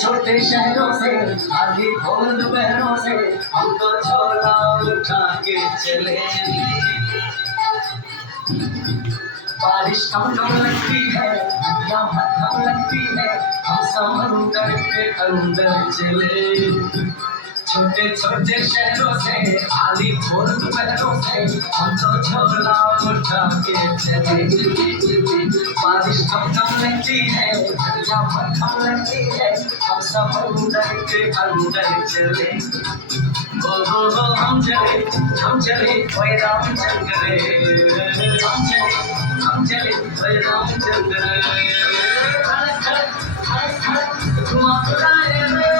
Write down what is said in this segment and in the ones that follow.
छोटे शहरों से खाली भोर दोपहरों से हम तो झोला उठा के चले। बारिश कम कम लगती है, नदियाँ भर लगती है, हम समंदर के अंदर चले। छोटे छोटे शहरों से खाली भोर दोपहरों से हम तो झोला उठा के चले। बारिश कम कम लगती है, नदियाँ भर लगती है, हम समंदर के अंदर चले। ओ हम चले ओए रामचंद्र रे, हम चले ओए रामचंद्र रे। धड़क धड़क धड़क धड़क धुआं उड़ाए रे,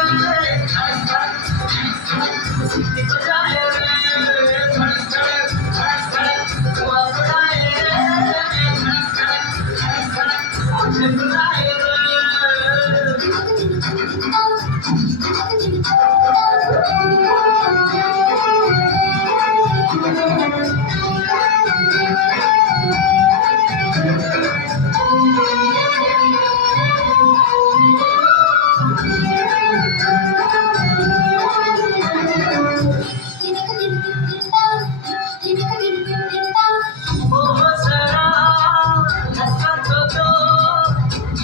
धड़क धड़क धड़क धड़क बजाए